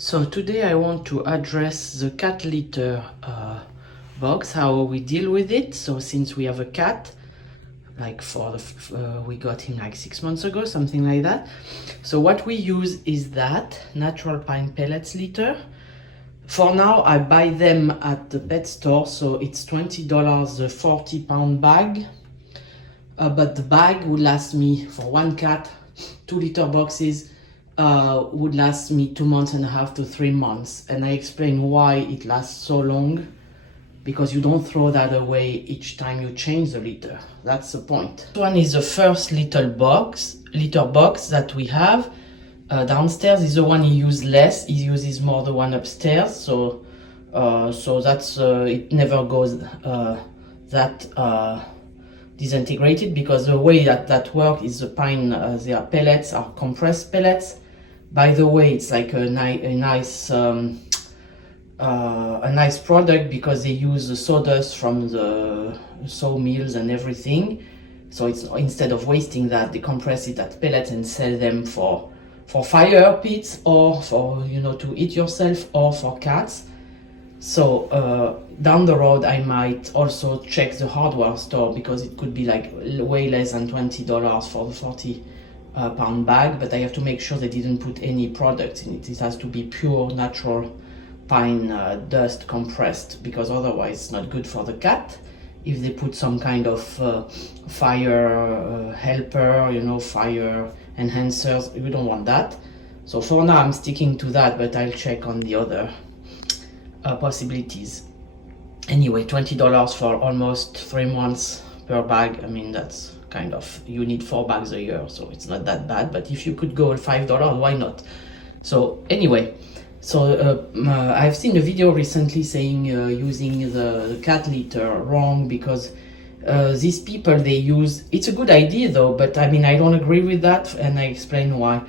So today I want to address the cat litter box, how we deal with it. So since we have a cat, like we got him like 6 months ago, something like that. So what we use is that natural pine pellets litter. For now, I buy them at the pet store, so it's $20 a 40-pound bag. But the bag would last me, for one cat, 2 litter boxes, would last me 2.5 to 3 months. And I explain why it lasts so long, because you don't throw that away each time you change the litter. That's the point. This one is the first litter box that we have. Downstairs is the one he uses less. He uses more the one upstairs. So that's it never goes disintegrated, because the way that works is the pine, they are pellets, are compressed pellets. By the way, it's like a nice product, because they use the sawdust from the sawmills and everything. So it's, instead of wasting that, they compress it at pellets and sell them for fire pits, or for, to eat yourself, or for cats. So down the road I might also check the hardware store, because it could be like way less than $20 for the 40-pound bag, but I have to make sure they didn't put any products in it. It has to be pure natural pine dust compressed, because otherwise it's not good for the cat. If they put some kind of fire helper, fire enhancers, we don't want that. So for now I'm sticking to that, but I'll check on the other possibilities. Anyway, $20 for almost 3 months per bag. I mean, that's kind of, you need 4 bags a year, so it's not that bad. But if you could go $5, why not? So anyway, I've seen a video recently saying using the cat litter wrong, because these people, they use, it's a good idea though, but I mean, I don't agree with that, and I explain why.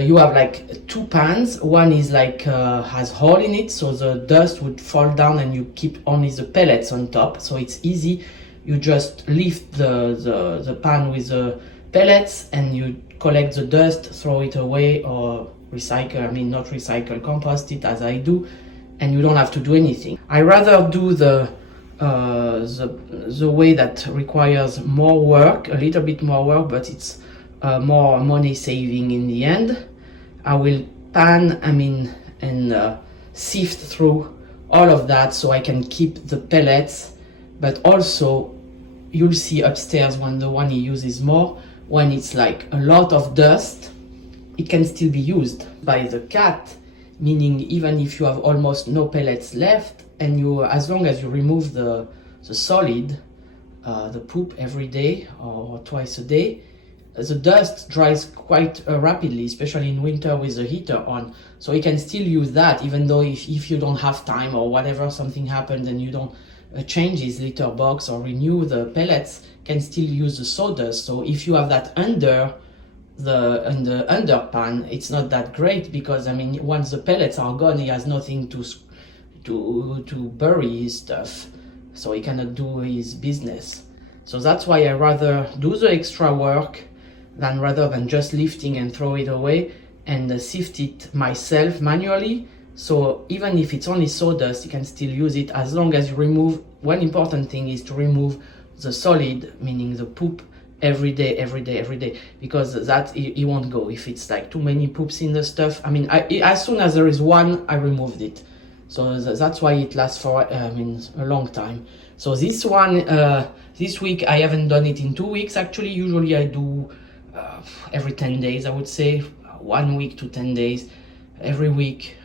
You have like 2 pans. One is like has hole in it, so the dust would fall down, and you keep only the pellets on top, so it's easy. You just lift the pan with the pellets, and you collect the dust, throw it away, or not recycle, compost it as I do, and you don't have to do anything. I rather do the way that requires more work, a little bit more work, but it's more money saving in the end. I will pan, and sift through all of that, so I can keep the pellets. But also, you'll see upstairs, when the one he uses more, when it's like a lot of dust, it can still be used by the cat, meaning even if you have almost no pellets left, and as long as you remove the solid, the poop every day or twice a day, the dust dries quite rapidly, especially in winter with the heater on. So you can still use that, even though if you don't have time or whatever, something happened and you don't change his litter box or renew the pellets, can still use the sawdust. So if you have that under the underpan, it's not that great, because once the pellets are gone, he has nothing to bury his stuff, so he cannot do his business. So that's why I rather do the extra work rather than just lifting and throw it away, and sift it myself manually. So even if it's only sawdust, you can still use it, as long as you remove, one important thing is to remove the solid, meaning the poop, every day, because that it won't go if it's like too many poops in the stuff. As soon as there is one, I removed it. So that's why it lasts for a long time. So this one, this week I haven't done it in 2 weeks actually. Usually I do every 10 days, I would say 1 week to 10 days, every week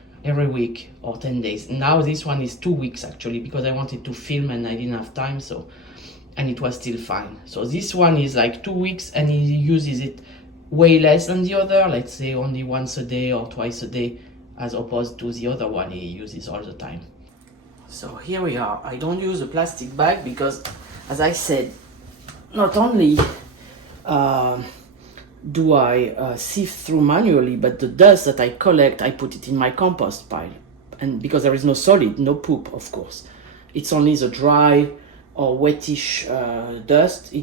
or 10 days. Now this one is 2 weeks actually, because I wanted to film and I didn't have time, and it was still fine. So this one is like 2 weeks, and he uses it way less than the other, let's say only once a day or twice a day, as opposed to the other one he uses all the time. So here we are. I don't use a plastic bag because, as I said, not only do I sift through manually, but the dust that I collect, I put it in my compost pile. And because there is no solid, no poop, of course, it's only the dry or wettish dust.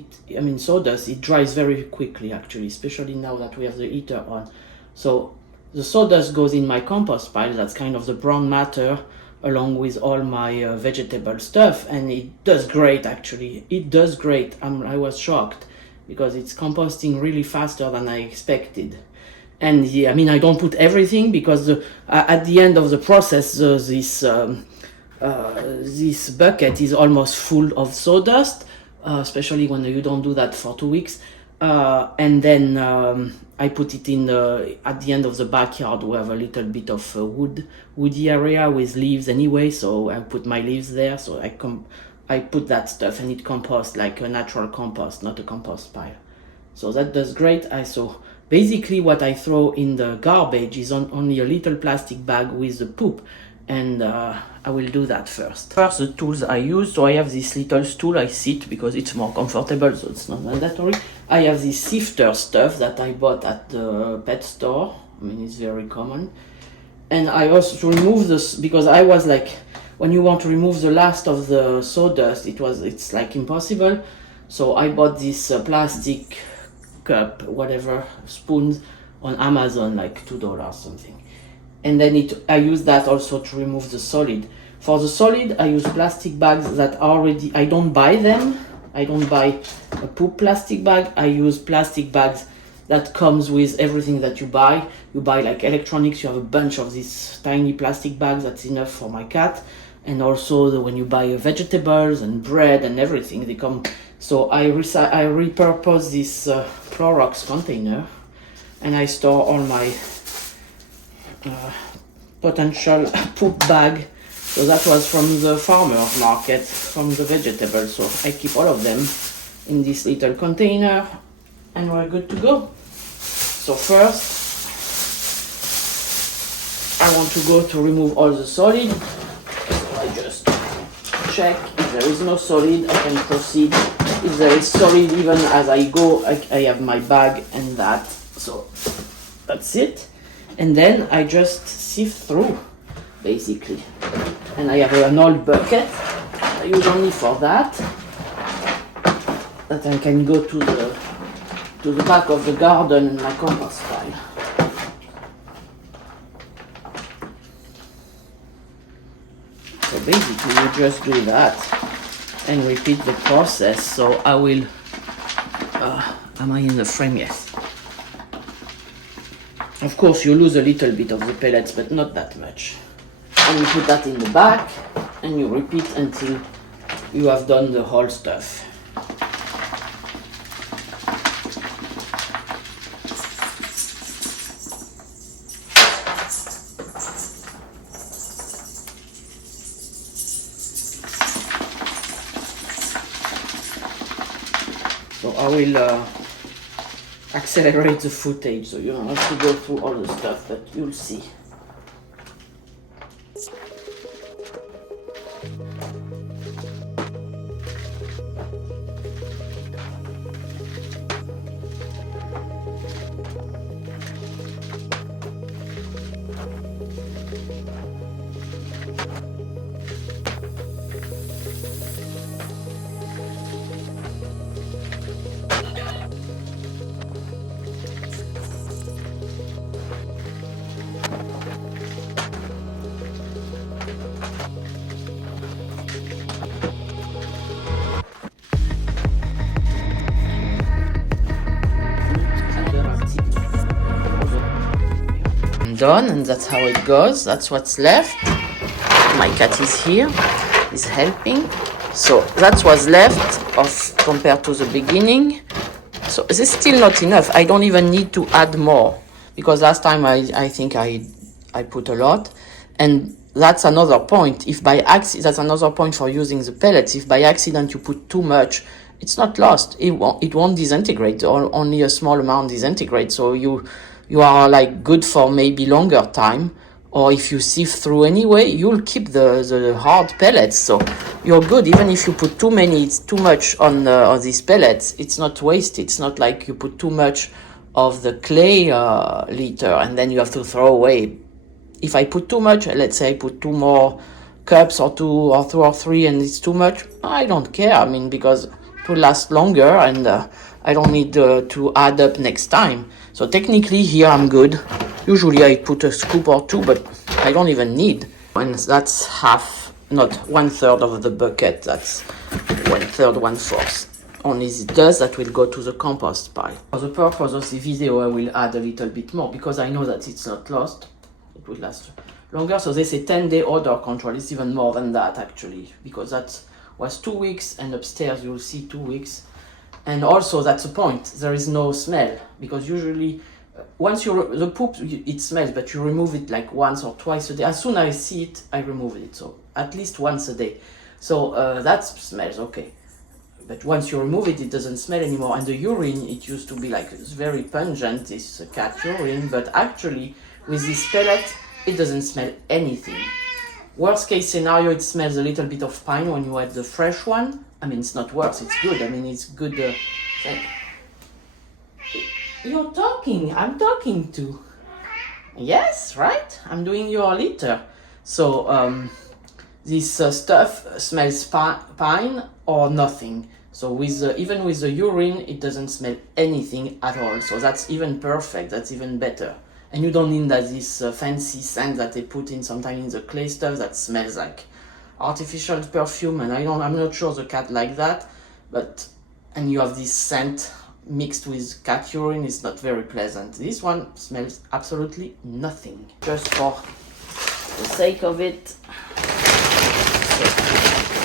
Sawdust, it dries very quickly actually, especially now that we have the heater on. So the sawdust goes in my compost pile. That's kind of the brown matter along with all my vegetable stuff, and it does great. Actually, it does great. I was shocked because it's composting really faster than I expected. And yeah, I mean, I don't put everything because at the end of the process, this bucket is almost full of sawdust, especially when you don't do that for 2 weeks. And then I put it in at the end of the backyard. We have a little bit of woody area with leaves anyway, so I put my leaves there. So I put that stuff, and it composts like a natural compost, not a compost pile. So that does great. So basically what I throw in the garbage is only a little plastic bag with the poop, and I will do that first. First, the tools I use. So I have this little stool I sit because it's more comfortable, so it's not mandatory. I have this sifter stuff that I bought at the pet store. I mean, it's very common. And I also, to remove this, because I was like, when you want to remove the last of the sawdust, it's like impossible. So I bought this plastic cup, whatever, spoons on Amazon, like $2 something. And then I use that also to remove the solid. For the solid, I use plastic bags that already, I don't buy them. I don't buy a poop plastic bag. I use plastic bags that comes with everything that you buy. You buy like electronics, you have a bunch of these tiny plastic bags. That's enough for my cat. And also when you buy vegetables and bread and everything, they come. So I repurpose this Clorox container, and I store all my potential poop bag. So that was from the farmer's market, from the vegetables. So I keep all of them in this little container, and we're good to go. So first, I want to go to remove all the solid. So I just check if there is no solid. I can proceed. If there is solid, even as I go, I have my bag and that. So that's it. And then I just sift through, basically. And I have an old bucket I use only for that I can go to the back of the garden in my compost pile. So basically you just do that and repeat the process. So I will, am I in the frame? Yes. Of course you lose a little bit of the pellets, but not that much. And you put that in the back and you repeat until you have done the whole stuff. So I will accelerate the footage so you don't have to go through all the stuff, but you'll see. Done, and that's how it goes. That's what's left. My cat is here, is helping. So that's what's left of compared to the beginning. So this is still not enough. I don't even need to add more because last time I think I put a lot. And that's another point. If by accident, that's another point for using the pellets. If by accident you put too much, it's not lost. It won't disintegrate. Only a small amount disintegrates. So you are like good for maybe longer time, or if you sift through anyway, you'll keep the hard pellets. So you're good. Even if you put too much on these pellets, it's not wasted. It's not like you put too much of the clay litter and then you have to throw away. If I put too much, let's say I put 2 more cups or 2 or 3 and it's too much, I don't care. I mean, because it will last longer and I don't need to add up next time. So technically here I'm good. Usually I put a scoop or two, but I don't even need. And that's half, not 1/3 of the bucket. That's 1/3, 1/4. Only the dust that will go to the compost pile. For the purpose of the video, I will add a little bit more because I know that it's not lost. It will last longer. So they say 10-day odor control. It's even more than that actually, because that was 2 weeks, and upstairs you'll see 2 weeks. And also that's the point. There is no smell because usually once the poop, it smells, but you remove it like once or twice a day. As soon as I see it, I remove it. So at least once a day. So that smells okay. But once you remove it, it doesn't smell anymore. And the urine, it used to be like very pungent, this cat urine. But actually, with this pellet, it doesn't smell anything. Worst case scenario, it smells a little bit of pine when you add the fresh one. I mean, it's not worse, it's good. I mean, it's good. You're talking, I'm talking to. Yes, right? I'm doing your litter. So, this stuff smells pine or nothing. So with even with the urine, it doesn't smell anything at all. So that's even perfect. That's even better. And you don't need this fancy scent that they put in sometimes in the clay stuff that smells like artificial perfume. And I'm not sure the cat like that. But and you have this scent mixed with cat urine. It's not very pleasant. This one smells absolutely nothing. Just for the sake of it. So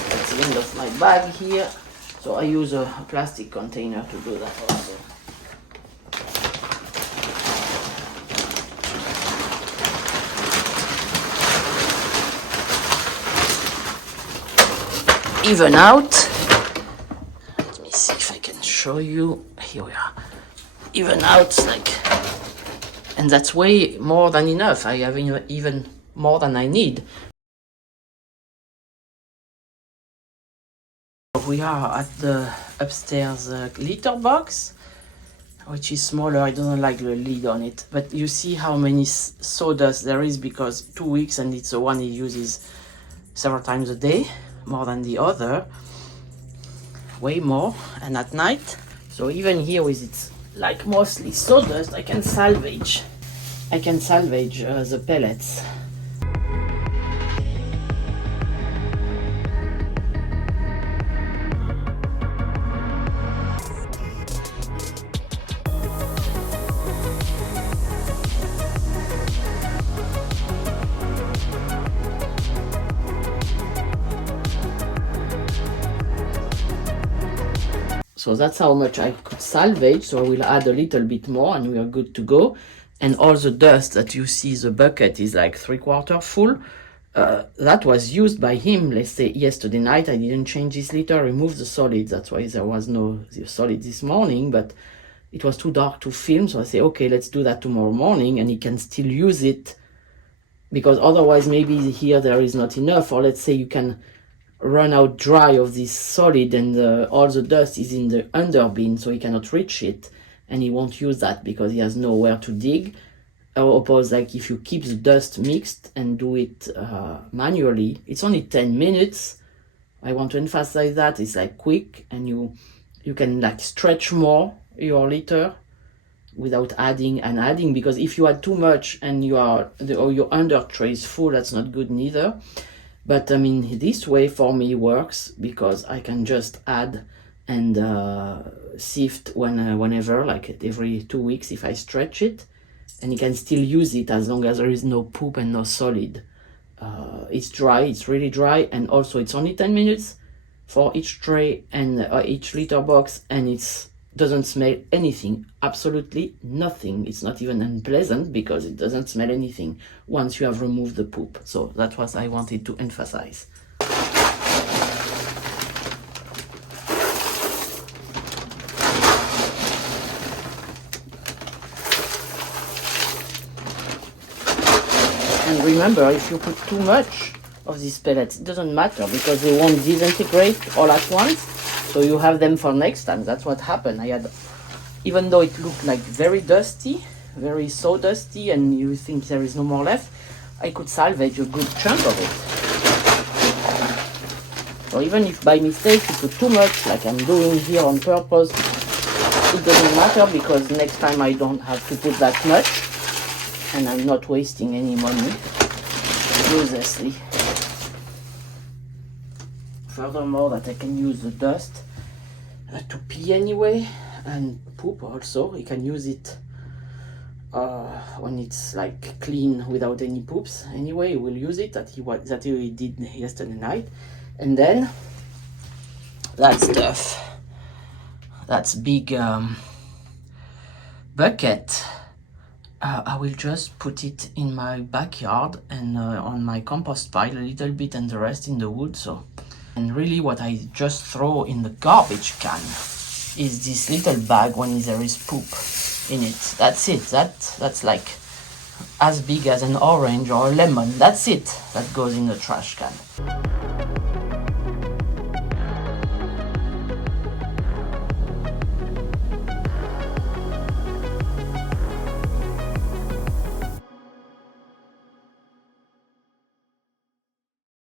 that's the end of my bag here. So I use a plastic container to do that also. Even out. Let me see if I can show you. Here we are. Even out, like, and that's way more than enough. I have even more than I need. We are at the upstairs litter box, which is smaller. I don't like the lid on it, but you see how many sawdust there is because 2 weeks, and it's the one he uses several times a day, more than the other, way more, and at night. So even here with its like mostly sawdust, I can salvage the pellets. So that's how much I could salvage. So I will add a little bit more and we are good to go. And all the dust that you see, the bucket is like 3/4 full. That was used by him, let's say yesterday night. I didn't change this litter, remove the solids. That's why there was no solid this morning, but it was too dark to film. So I say, okay, let's do that tomorrow morning, and he can still use it, because otherwise maybe here there is not enough, or let's say you can run out dry of this solid and all the dust is in the under bin, so he cannot reach it, and he won't use that because he has nowhere to dig. Or oppose, like if you keep the dust mixed and do it manually, it's only 10 minutes. I want to emphasize that it's like quick, and you can like stretch more your litter without adding, because if you add too much and or your under tray is full, that's not good neither. But I mean, this way for me works because I can just add and sift whenever, like every 2 weeks if I stretch it, and you can still use it as long as there is no poop and no solid. It's dry, it's really dry, and also it's only 10 minutes for each tray and each litter box, and it doesn't smell anything, absolutely nothing. It's not even unpleasant because it doesn't smell anything once you have removed the poop. So that's what I wanted to emphasize. And remember, if you put too much of these pellets, it doesn't matter because they won't disintegrate all at once. So you have them for next time. That's what happened. I had, even though it looked like very dusty, very sawdusty, and you think there is no more left, I could salvage a good chunk of it. So even if by mistake you put too much, like I'm doing here on purpose, it doesn't matter because next time I don't have to put that much. and I'm not wasting any money uselessly. Furthermore, that I can use the dust to pee anyway, and poop also. You can use it when it's like clean without any poops. Anyway, we'll use it. That he did yesterday night. And then that stuff, that's big bucket. I will just put it in my backyard and on my compost pile a little bit, and the rest in the wood. So, and really, what I just throw in the garbage can is this little bag when there is poop in it. That's it. That's like as big as an orange or a lemon. That's it. That goes in the trash can.